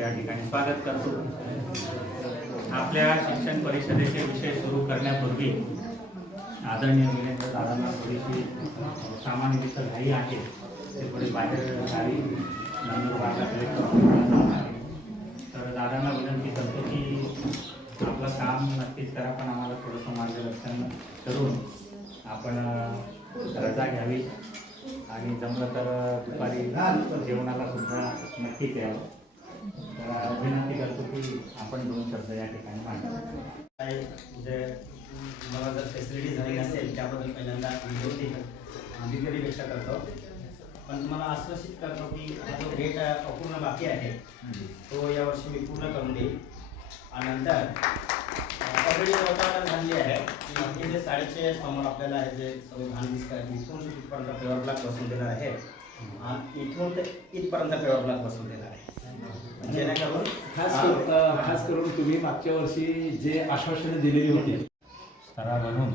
सगळ्यांचं या ठिकाणी स्वागत करतो. आपल्या शिक्षण परिषदेचे विषय सुरू करण्यापूर्वी आदरणीय विनंत दादांना थोडीशी सामान्यनिमित्त घाई आहे. ते थोडी बाहेर गाडी नंदुरबारला तर दादांना विनंती करतो की आपलं काम नक्कीच करा पण आम्हाला थोडंसं मार्गदर्शन करून आपण रजा घ्यावी. आणि जमलं तर दुपारी जेवणाला सुद्धा नक्कीच यावं तर विनंती करतो की आपण दोन शब्द या ठिकाणी मांडतो काय म्हणजे मला जर फॅसिलिटी झाली नसेल त्याबद्दल पहिल्यांदा विरोधी व्यक्त करतो. पण तुम्हाला आश्वासित करतो की हा जो डेट अपूर्ण बाकी आहे तो यावर्षी मी पूर्ण करून देईल आणि नंतर ऑलरेडी जवळपास झाली आहे. की जे साडेचे समोर आपल्याला हे जे संविधान दिसत आहे इथून इथपर्यंत तिथपर्यंत पेवर ब्लॉक बसून देणार आहे. इथून ते इथपर्यंत पेवर ब्लॉक बसून देणार आहे. जेणेकरून खास करून अ, खास करून तुम्ही मागच्या वर्षी जे आश्वासने दिलेली होती स्तरावरून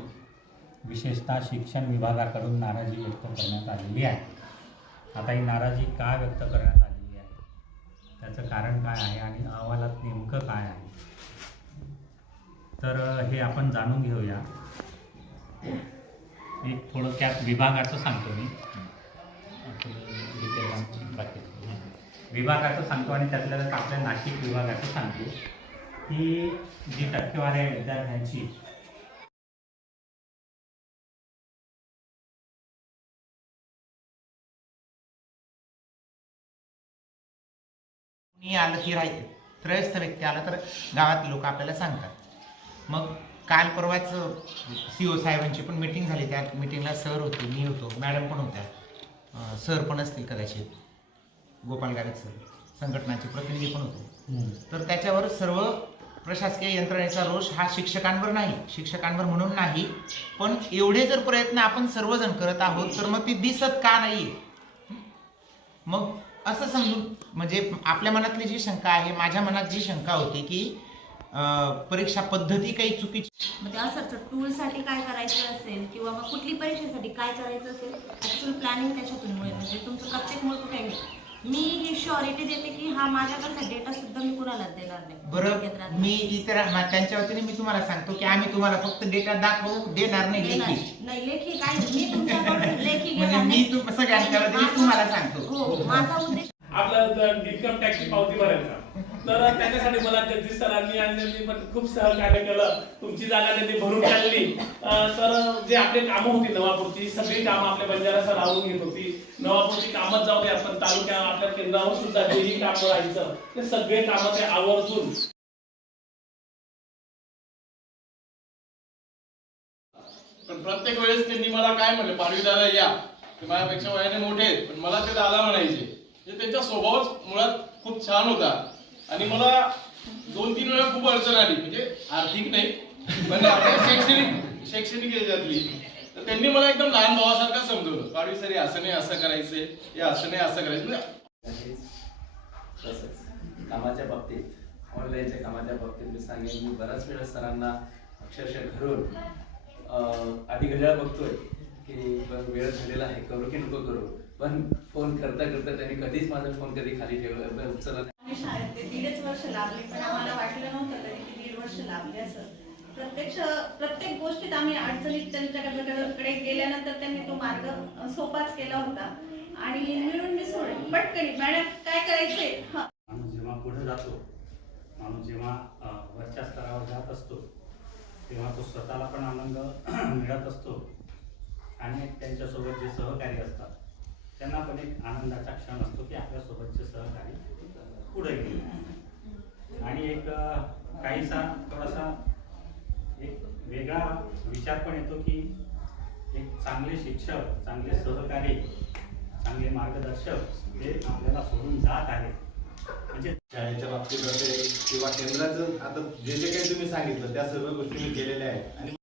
विशेषतः शिक्षण विभागाकडून नाराजी व्यक्त करण्यात आलेली आहे. आता ही नाराजी का व्यक्त करण्यात आलेली आहे? त्याचं कारण काय आहे आणि अहवालात नेमकं काय आहे? तर हे आपण जाणून घेऊया. एक थोडक्यात विभागाचं सांगतो मी. बाकी विभागाचं सांगतो आणि त्यातल्या त्यात आपल्या नाशिक विभागाचं सांगतो. की जी टक्केवारी आहे विद्यार्थ्यांची मी आलं की राहते. त्रयस्थ व्यक्ती आला तर गावातले लोक आपल्याला सांगतात. मग काल परवाच सी ओ साहेबांची पण मीटिंग झाली. त्या मीटिंगला सर होते मी होतो मॅडम पण होत्या. सर पण असतील कदाचित. गोपाल गावित सर संघटनाचे प्रतिनिधी पण होते. तर त्याच्यावर सर्व प्रशासकीय यंत्रणेचा रोष हा शिक्षकांवर नाही शिक्षकांवर म्हणून नाही. पण एवढे जर प्रयत्न आपण सर्वजण करत आहोत तर मग ती दिसत का नाही मग असं समजून म्हणजे आपल्या मनातली जी शंका आहे माझ्या मनात जी शंका होती की परीक्षा पद्धती काही चुकीची म्हणजे असं टूलसाठी काय करायचं असेल किंवा मग कुठली परीक्षेसाठी काय करायचं असेल ऍक्च्युअल प्लॅनिंग त्याच्यातून म्हणजे तुमचं प्रत्येक मूळ कुठे आहे मी ही श्युरिटी देते की हा माझ्याकडचा डेटा सुद्धा मी कुणालाच देणार नाही बरं केंद्रात. मी इतर मा- त्यांच्या वतीने मी तुम्हाला सांगतो की आम्ही तुम्हाला फक्त डेटा दाखवू देणार नाही देणार. लेखी नाही लेखी काय मी तुमच्याकडून लेखी म्हणजे घेणार मी नाही. तुम- सगळ्यांच्या वतीने माझा- तुम्हाला सांगतो हो माझा उद्देश आपलं इन्कम टॅक्सची पावती भरायचा तर त्याच्यासाठी मला जगदीश सरांनी आणि मी पण खूप सहकार्य केलं. तुमची जागा त्यांनी भरून टाकली तर जे आपले कामं होती नवापूरची सगळी कामं आपल्या बंजारा सर आवरून घेत होती. नवापूरची कामच जाऊ दे आपण तालुक्या आपल्या केंद्रावर सुद्धा जेही काम राहायचं ते सगळे कामं ते आवर्जून. पण प्रत्येक वेळेस त्यांनी मला काय म्हणले पाडवी दादा या. ते माझ्यापेक्षा वयाने मोठे आहेत पण मला ते दादा म्हणायचे. म्हणजे त्यांचा स्वभावच मुळात खूप छान होता. आणि मला दोन तीन वेळा खूप अडचण आली. म्हणजे आर्थिक नाही पण शैक्षणिक शैक्षणिक याच्यातली. तर त्यांनी मला एकदम लहान भावासारखं समजवलं. काढवी सर हे असं नाही असं करायचंय हे असं नाही असं करायचं म्हणजे तसंच. कामाच्या बाबतीत ऑनलाईनच्या कामाच्या बाबतीत मी सांगेन. मी बऱ्याच वेळा सरांना अक्षरशः घरून आधी घड्याळ बघतोय की पण वेळ झालेला आहे करू की नको करू. पण फोन करता करता त्यांनी कधीच माझा फोन कधी खाली ठेवला. उचलला नाही. आम्ही शाळेत ते दीडच वर्ष लागले पण आम्हाला वाटलं नव्हतं तरी की दीड वर्ष लाभले असं. प्रत्यक्ष प्रत्येक गोष्टीत आम्ही अडचणीत त्यांच्याकडे गेल्यानंतर त्यांनी तो मार्ग सोपाच केला होता. आणि मिळून मिसळून पटकनी मॅडम काय करायचंय? माणूस जेव्हा पुढे जातो माणूस जेव्हा वरच्या स्तरावर जात असतो तेव्हा तो स्वतःला पण आनंद मिळत असतो. आणि त्यांच्यासोबत जे सहकारी असतात त्यांना पण एक आनंदाचा क्षण असतो की आपल्यासोबतचे सहकारी पुढे गेले. काहीसा थोडासा एक वेगळा विचार पण येतो की एक चांगले शिक्षक चांगले सहकारी चांगले मार्गदर्शक हे आपल्याला सोडून जात आहेत. म्हणजे शाळेच्या बाबतीत असेल किंवा केंद्राचं आता जे जे काही तुम्ही सांगितलं त्या सर्व गोष्टी मी केलेल्या आहेत. आणि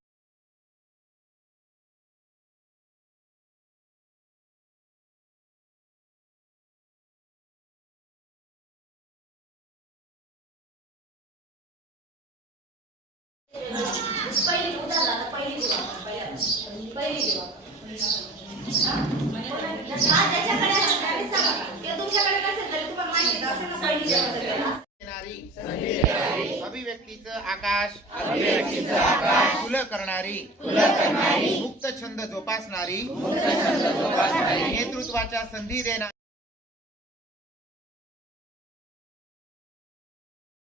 पहिली अभिव्यक्तीचं आकाश. अभिव्यक्तीचं आकाश. खुलं करणारी. खुलं करणारी. मुक्त छंद जोपासणारी. नेतृत्वाच्या संधी देणारी.